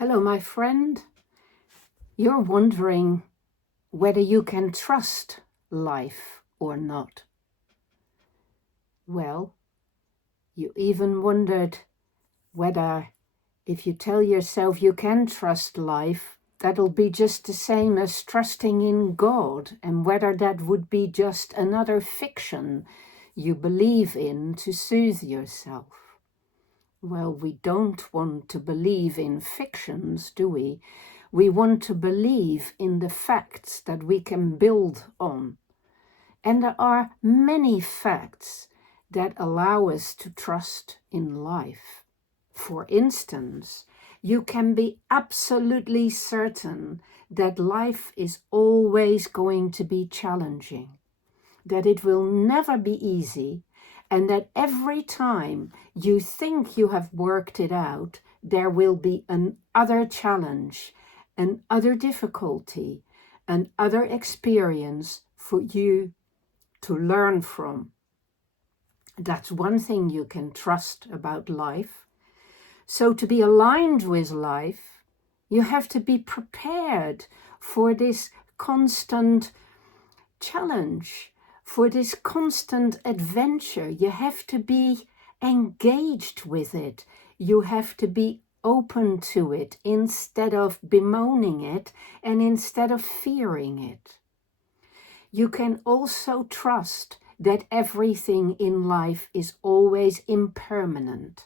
Hello, my friend. You're wondering whether you can trust life or not. Well, you even wondered whether if you tell yourself you can trust life, that'll be just the same as trusting in God, and whether that would be just another fiction you believe in to soothe yourself. Well, we don't want to believe in fictions, do we? We want to believe in the facts that we can build on. And there are many facts that allow us to trust in life. For instance, you can be absolutely certain that life is always going to be challenging, that it will never be easy, and that every time you think you have worked it out, there will be another challenge, another difficulty, another experience for you to learn from. That's one thing you can trust about life. So to be aligned with life, you have to be prepared for this constant challenge, for this constant adventure. You have to be engaged with it. You have to be open to it instead of bemoaning it and instead of fearing it. You can also trust that everything in life is always impermanent.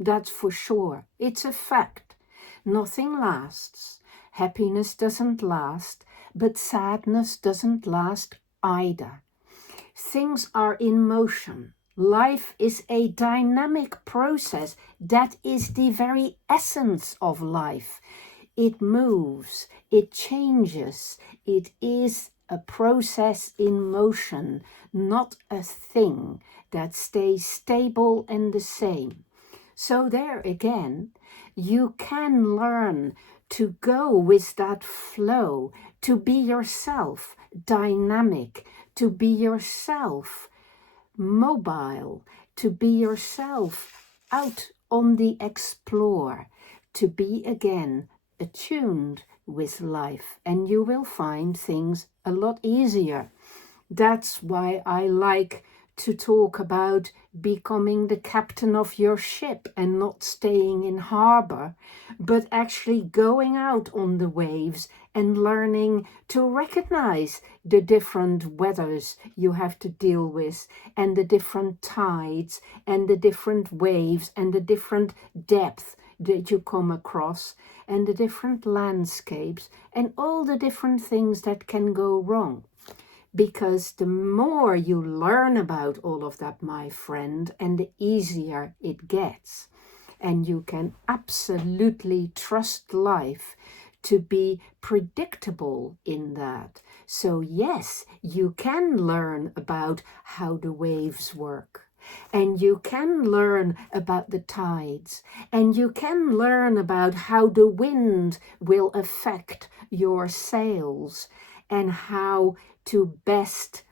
That's for sure. It's a fact. Nothing lasts. Happiness doesn't last, but sadness doesn't last either. Things are in motion. Life is a dynamic process. That is the very essence of life. It moves, it changes, it is a process in motion, not a thing that stays stable and the same. So there again, you can learn to go with that flow, to be yourself, dynamic, to be yourself, mobile, to be yourself out on the explore, to be again attuned with life, and you will find things a lot easier. That's why I like to talk about becoming the captain of your ship and not staying in harbor, but actually going out on the waves and learning to recognize the different weathers you have to deal with, and the different tides and the different waves and the different depth that you come across, and the different landscapes and all the different things that can go wrong. Because the more you learn about all of that, my friend, and the easier it gets. And you can absolutely trust life to be predictable in that. So yes, you can learn about how the waves work. And you can learn about the tides, and you can learn about how the wind will affect your sails, and how to best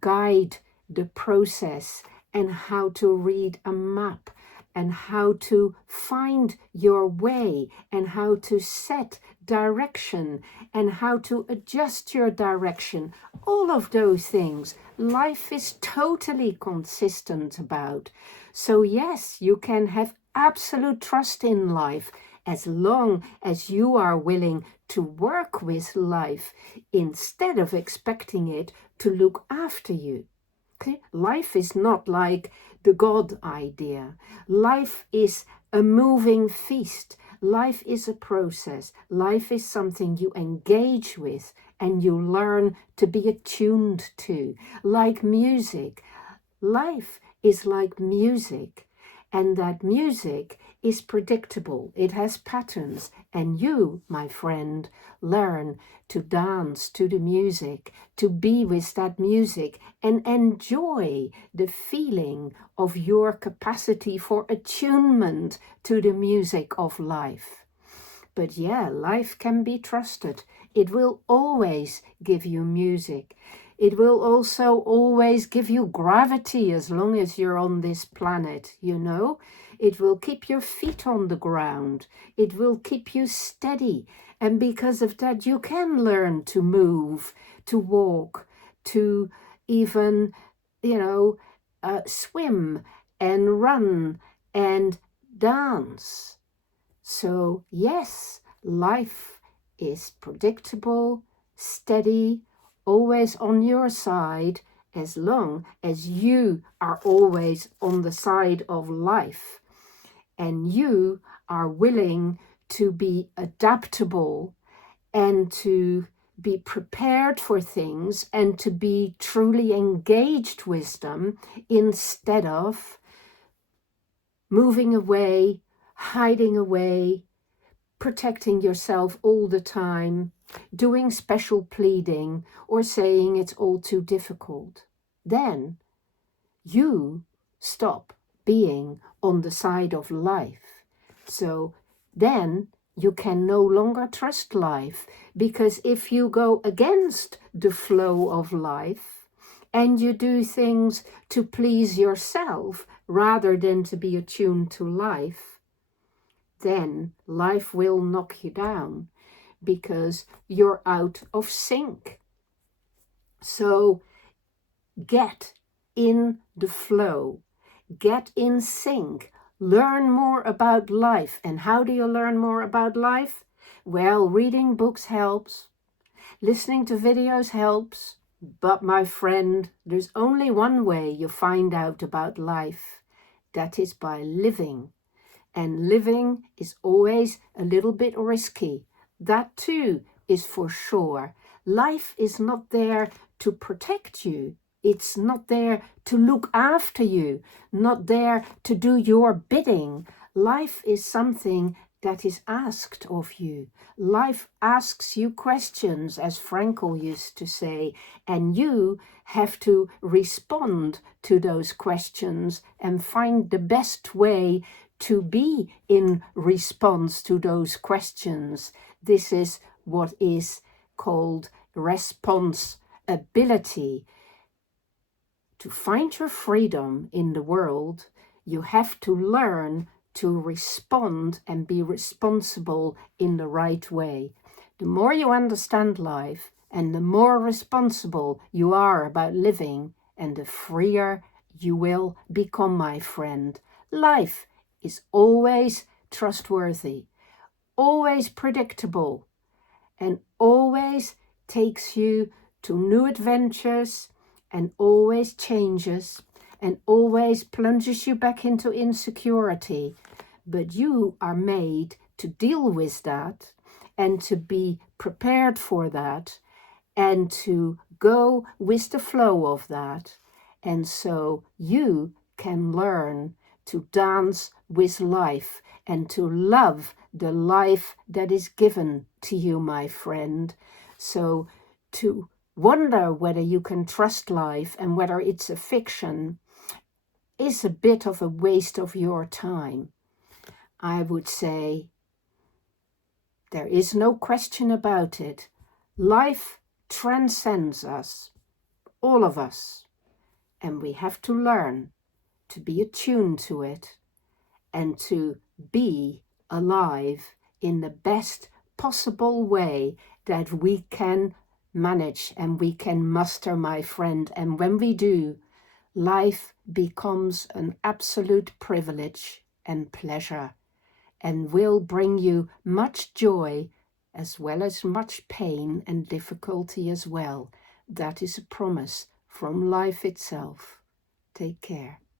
guide the process, and how to read a map, and how to find your way, and how to set direction, and how to adjust your direction. All of those things life is totally consistent about. So yes, you can have absolute trust in life as long as you are willing to work with life instead of expecting it to look after you. Okay? Life is not like the God idea. Life is a moving feast. Life is a process. Life is something you engage with and you learn to be attuned to. Like music. Life is like music, and that music is predictable. It has patterns, and you, my friend, learn to dance to the music, to be with that music, and enjoy the feeling of your capacity for attunement to the music of life. But yeah, life can be trusted. It will always give you music. It will also always give you gravity as long as you're on this planet, you know. It will keep your feet on the ground. It will keep you steady. And because of that, you can learn to move, to walk, to even, swim and run and dance. So yes, life is predictable, steady, always on your side, as long as you are always on the side of life and you are willing to be adaptable and to be prepared for things and to be truly engaged with them instead of moving away, hiding away, protecting yourself all the time, doing special pleading, or saying it's all too difficult. Then you stop being on the side of life. So then you can no longer trust life, because if you go against the flow of life and you do things to please yourself rather than to be attuned to life, then life will knock you down because you're out of sync. So get in the flow, get in sync, learn more about life. And how do you learn more about life? Well, reading books helps, listening to videos helps, but my friend, there's only one way you find out about life. That is by living. And living is always a little bit risky. That too is for sure. Life is not there to protect you. It's not there to look after you, not there to do your bidding. Life is something that is asked of you. Life asks you questions, as Frankl used to say, and you have to respond to those questions and find the best way to be in response to those questions. This is what is called responsibility. To find your freedom in the world, you have to learn to respond and be responsible in the right way. The more you understand life and the more responsible you are about living, and the freer you will become, my friend. Life is always trustworthy, always predictable, and always takes you to new adventures, and always changes, and always plunges you back into insecurity. But you are made to deal with that and to be prepared for that and to go with the flow of that. And so you can learn to dance with life and to love the life that is given to you, my friend. So to wonder whether you can trust life and whether it's a fiction is a bit of a waste of your time. I would say there is no question about it. Life transcends us, all of us, and we have to learn to be attuned to it and to be alive in the best possible way that we can manage and we can muster, my friend. And when we do, life becomes an absolute privilege and pleasure and will bring you much joy as well as much pain and difficulty as well. That is a promise from life itself. Take care.